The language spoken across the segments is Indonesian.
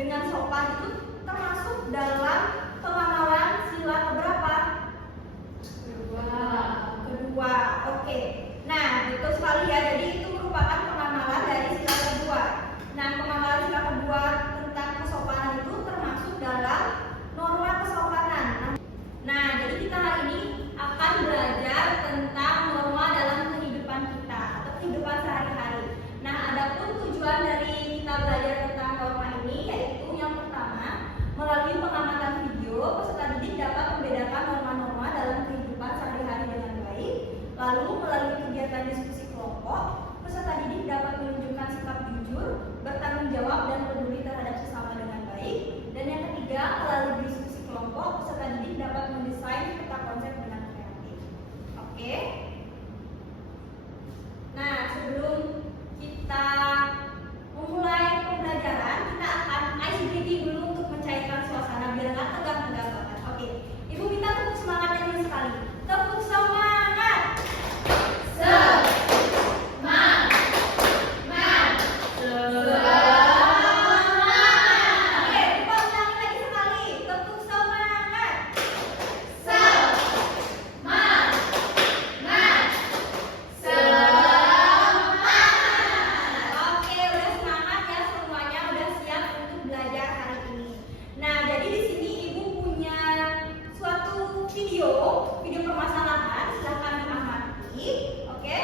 dengan sopan itu termasuk dalam pengamalan sila keberapa? Kedua. Oke. Nah, betul sekali ya. Jadi itu merupakan pengamalan dari sila kedua. Nah, pengamalan sila kedua tentang kesopanan itu termasuk dalam norma kesopanan. Nah, jadi kita hari ini akan belajar tentang norma dalam kehidupan kita atau kehidupan sehari-hari. Nah, adapun tujuan dari kita belajar tentang norma ini yaitu yang pertama, melalui pengamatan video, peserta didik dapat membedakan norma-norma dalam kehidupan sehari-hari dengan baik. Lalu, melalui kegiatan diskusi kelompok, peserta didik dapat menunjukkan sikap jujur, bertanggung jawab, dan peduli terhadap sesama dengan baik. Dan yang ketiga, melalui diskusi kelompok, peserta didik dapat mendesain peta konsep dengan kreatif. Oke? Nah, sebelum kita memulai pembelajaran, kita akan ice breaking dulu untuk mencairkan suasana biar nggak tegang-tegang banget. Oke, Ibu minta tepuk semangatnya ini sekali. Tepuk semangat. Semangat. Oke, kita ulangi lagi sekali. Tepuk semangat. Oke, udah semangat ya semuanya, udah siap untuk belajar hari ini. Nah, jadi di sini Ibu punya suatu video permasalahan, silahkan diamati. Oke?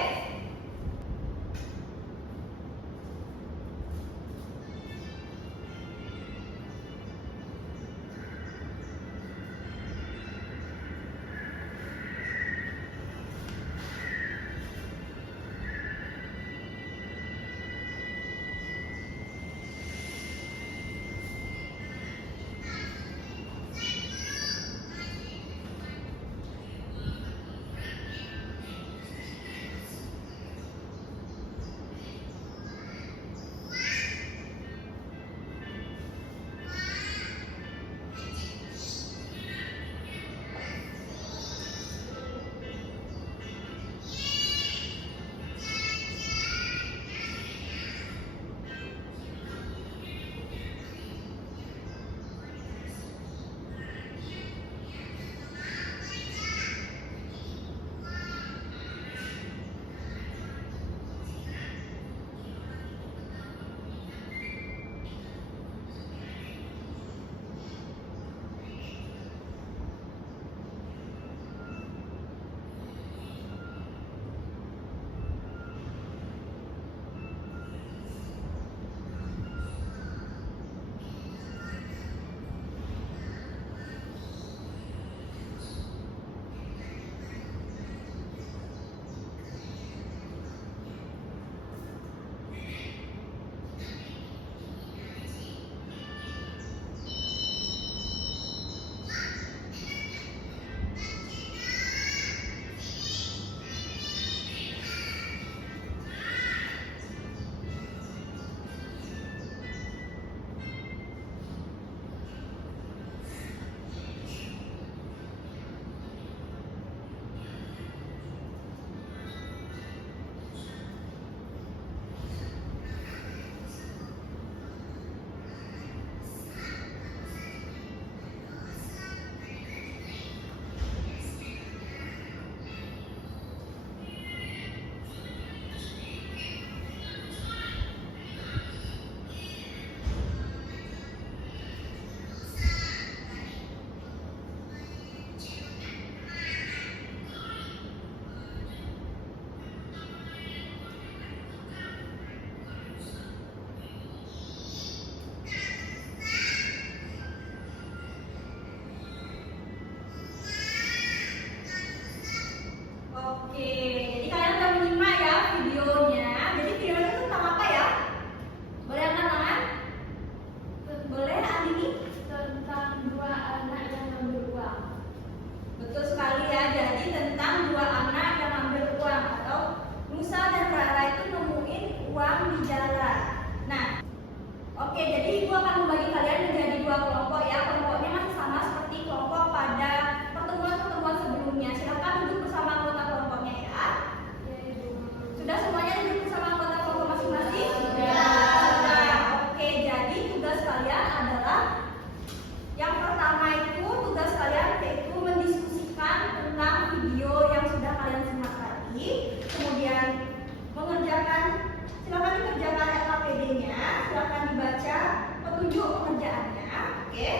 pengerjaannya, oke.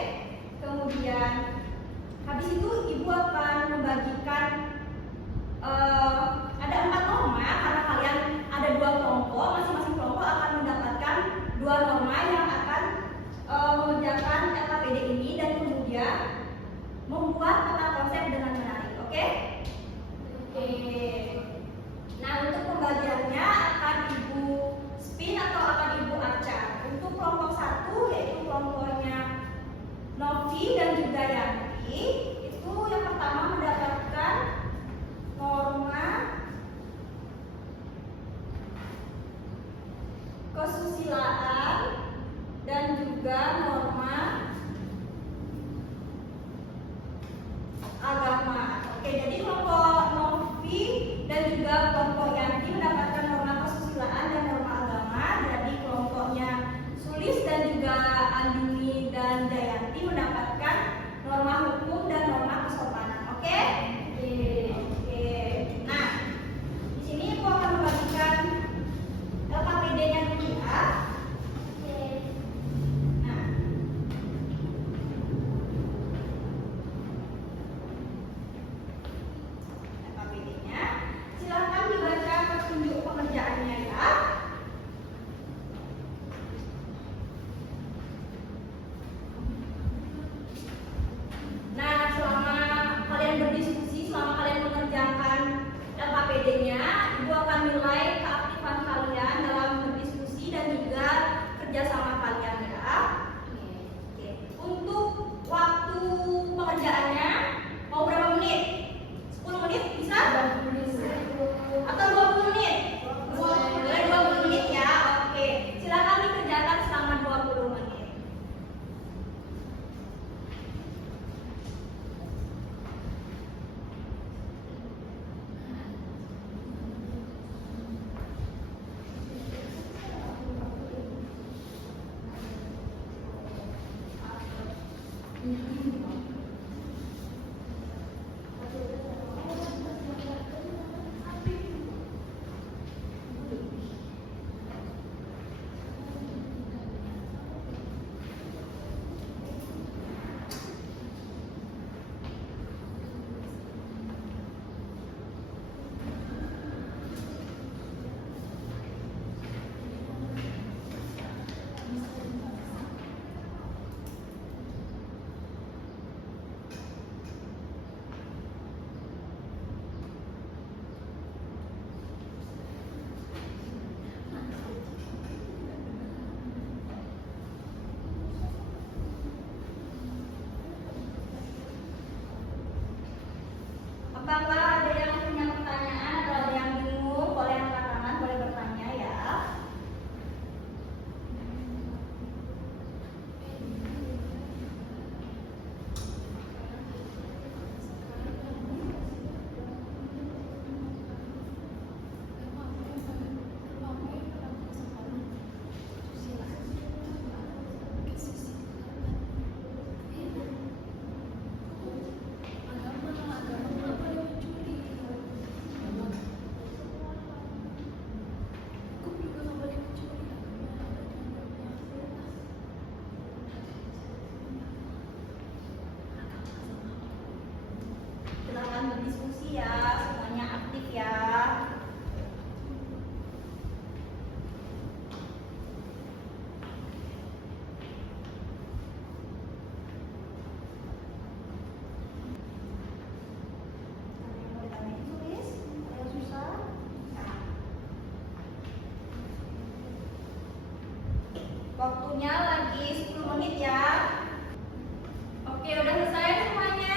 Kemudian habis itu ibu akan membagikan ada 4 norma karena kalian ada 2 kelompok, masing-masing kelompok akan mendapatkan 2 norma yang akan mengerjakan LKPD ini dan kemudian membuat peta konsep dengan menarik, oke? Oke. Nah, untuk pembagiannya akan ibu spin atau akan ibu acak. Untuk kelompok 1 yaitu kelompoknya Novi dan juga Yanti, itu yang pertama mendapatkan norma kesusilaan dan juga norma agama. Oke, jadi kelompok Novi dan juga kelompok Yanti mendapatkan norma kesusilaan dan norma agama. Jadi kelompoknya Sulis dan juga Andini dan Dayanti mendapatkan norma hukum dan norma kesopanan. Oke? Oke. Nah, di sini aku akan membagikan LKPD-nya dulu ya. Nah, LKPD-nya silakan dibaca petunjuk pengerjaannya ya. Nah, selama kalian berdiskusi, selama kalian mengerjakan LKPD-nya, ibu akan nilai keaktifan kalian dalam berdiskusi dan juga kerjasama kalian ya. Oke. Untuk waktu pengerjaannya mau berapa menit? 10 menit bisa? Atau 20 menit? 20 menit ya. Oke. Silakan dikerjakan selama 20 menit. Apakah ada yang punya pertanyaan atau ada yang bingung? Boleh angkat tangan, boleh bertanya ya. Silakan berdiskusi ya, semuanya aktif ya. Waktunya lagi 10 menit ya. Oke, udah selesai semuanya?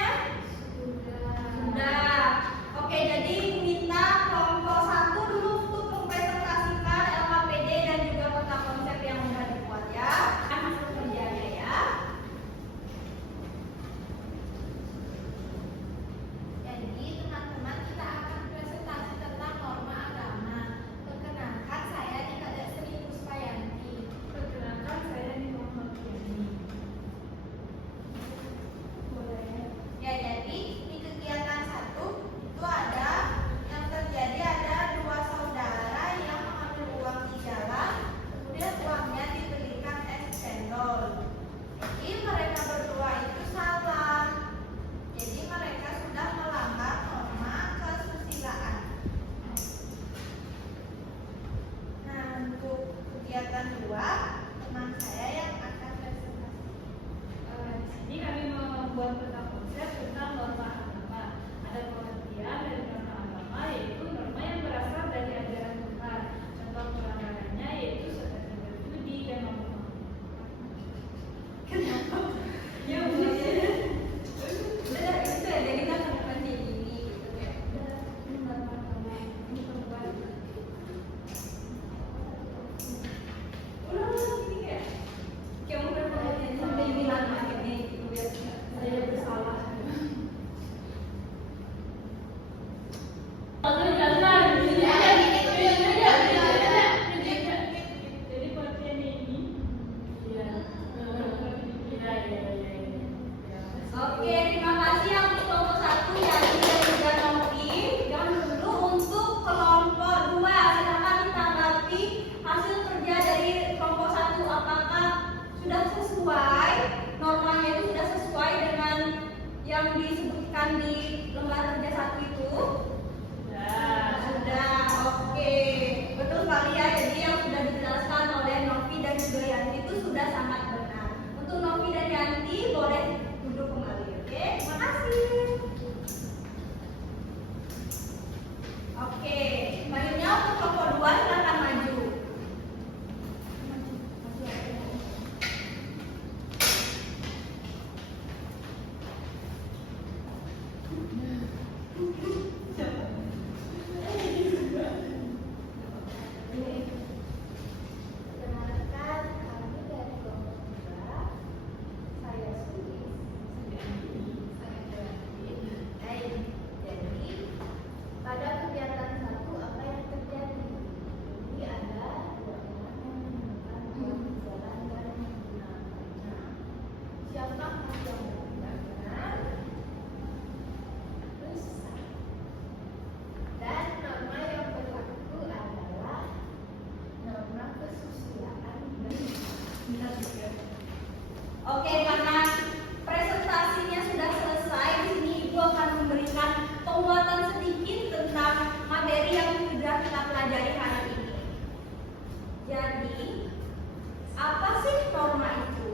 Sudah. Oke, jadi minta kelompok 1 dulu untuk mempresentasikan LKPD dan juga peta konsep yang udah dibuat ya. Hasil kerjanya ya. Jadi teman-teman, kita akan presentasi tentang norma agama. Perkenalkan, saya Nina Sri Puspayanti. Perkenalkan, saya Nina Muhammad. Oke, terima kasih yang untuk kelompok 1 Yani dan juga Novi. Dan dulu untuk kelompok 2, silakan ditanggapi hasil kerja dari kelompok 1. Apakah sudah sesuai, normanya itu sudah sesuai dengan yang disebutkan di lembar kerja 1 itu? Sudah, oke. Betul sekali ya, jadi yang sudah dijelaskan oleh Novi dan juga Yanti itu sudah sangat benar. Untuk Novi dan Yanti boleh duduk kembali, oke? Terima kasih. Oke, selanjutnya untuk kelompok 2 silakan maju. Perkenalkan, kami dari kelompok 2. Saya Sulis. Saya Dewi. Jadi, pada kegiatan 1 apa yang terjadi? Ini ada 2 orang yang menemukan uang di jalan dan menggunakannya. Siapakah yang benar? Rusak. Dan norma yang berlaku adalah norma kesusilaan dan Oke, karena presentasinya sudah selesai, di sini Ibu akan memberikan penguatan sedikit tentang materi yang sudah kita pelajari hari ini. Jadi, apa sih norma itu?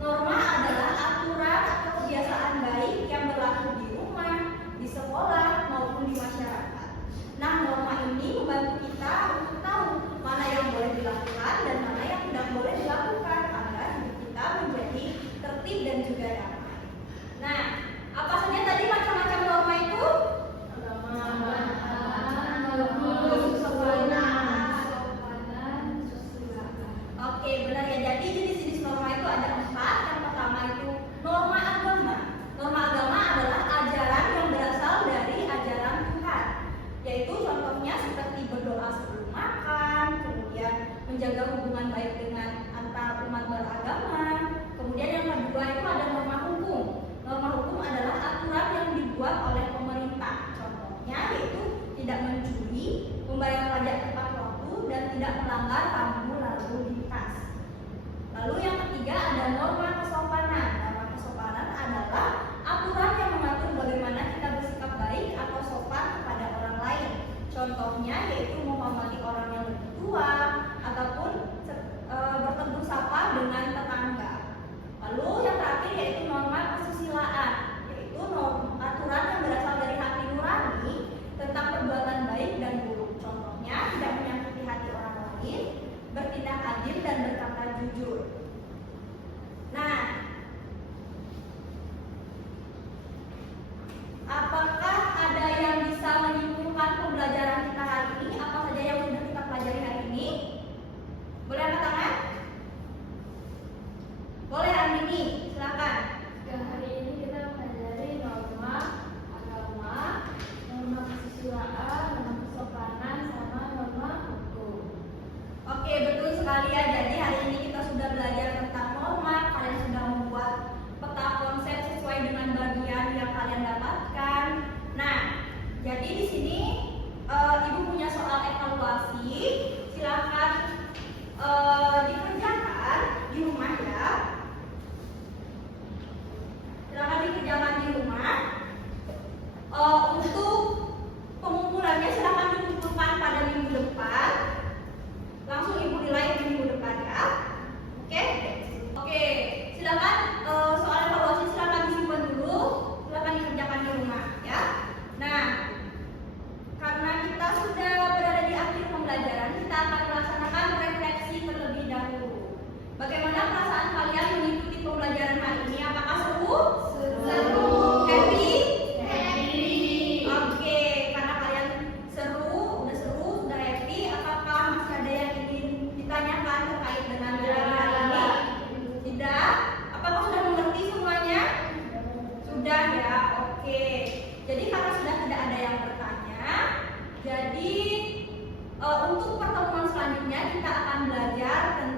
Norma adalah aturan atau kebiasaan baik yang berlaku di rumah, di sekolah, maupun di masyarakat. Nah, norma ini membantu kita untuk tahu mana yang boleh dilakukan dan mana yang tidak boleh dilakukan agar hidup kita menjadi tertib dan juga damai. Nah, apa saja tadi macam-macam norma itu? Oke, benar ya. Jadi jenis-jenis norma itu ada 4. Yang pertama itu norma agama. Norma agama adalah ajaran yang berasal dari ajaran Tuhan. Yaitu contohnya seperti berdoa sebelum makan, kemudian menjaga hubungan baik dengan antar umat beragama. Kemudian yang kedua itu ada norma hukum. Norma hukum adalah aturan yang dibuat oleh pemerintah. Contohnya yaitu tidak mencuri, membayar pajak tepat waktu, dan tidak melanggar rambu lalu lintas. Lalu yang ketiga ada norma kesopanan. Norma kesopanan adalah aturan yang mengatur bagaimana kita bersikap baik atau sopan kepada orang lain. Contohnya yaitu menghormati orang yang lebih tua ataupun bertegur sapa dengan tetangga. Lalu yang terakhir yaitu norma kesusilaan, yaitu aturan yang berasal dari hati nurani tentang perbuatan baik dan buruk. Contohnya tidak menyakiti hati orang lain, bertindak adil dan berkata jujur. Nah, apakah ada yang bisa menyimpulkan pembelajaran kita hari ini? Apa saja yang sudah kita pelajari hari ini? Boleh angkat tangan? Boleh, Andini, silakan. Hari ini kita mempelajari norma agama, norma kesusilaan, norma kesopanan, sama norma hukum. Oke, betul sekali ya. Jadi hari ini kita sudah belajar tentang norma. Kalian sudah membuat peta konsep sesuai dengan bagian yang kalian dapatkan. Nah, jadi di sini Ibu punya soal evaluasi. Silakan dikerjakan di rumah ya. Silakan dikerjakan di rumah. Untuk pengumpulannya silakan dikumpulkan pada minggu depan. Langsung Ibu nilai di minggu depan ya. Oke? Oke, silakan soal evaluasi silakan disimpan dulu. Silakan dikerjakan di rumah ya. Nah, karena kita sudah berada di akhir pembelajaran, kita akan melaksanakan refleksi terlebih dahulu. Bagaimana perasaan kalian mengikuti pembelajaran hari ini? Apakah seru? Seru. Happy? Happy. Oke, karena kalian sudah seru, sudah happy. Apakah masih ada yang ingin ditanyakan terkait dengan materi hari ini? Tidak? Apakah sudah mengerti semuanya? Sudah ya, oke. Jadi karena sudah tidak ada yang bertanya, jadi untuk pertemuan selanjutnya kita akan belajar tentang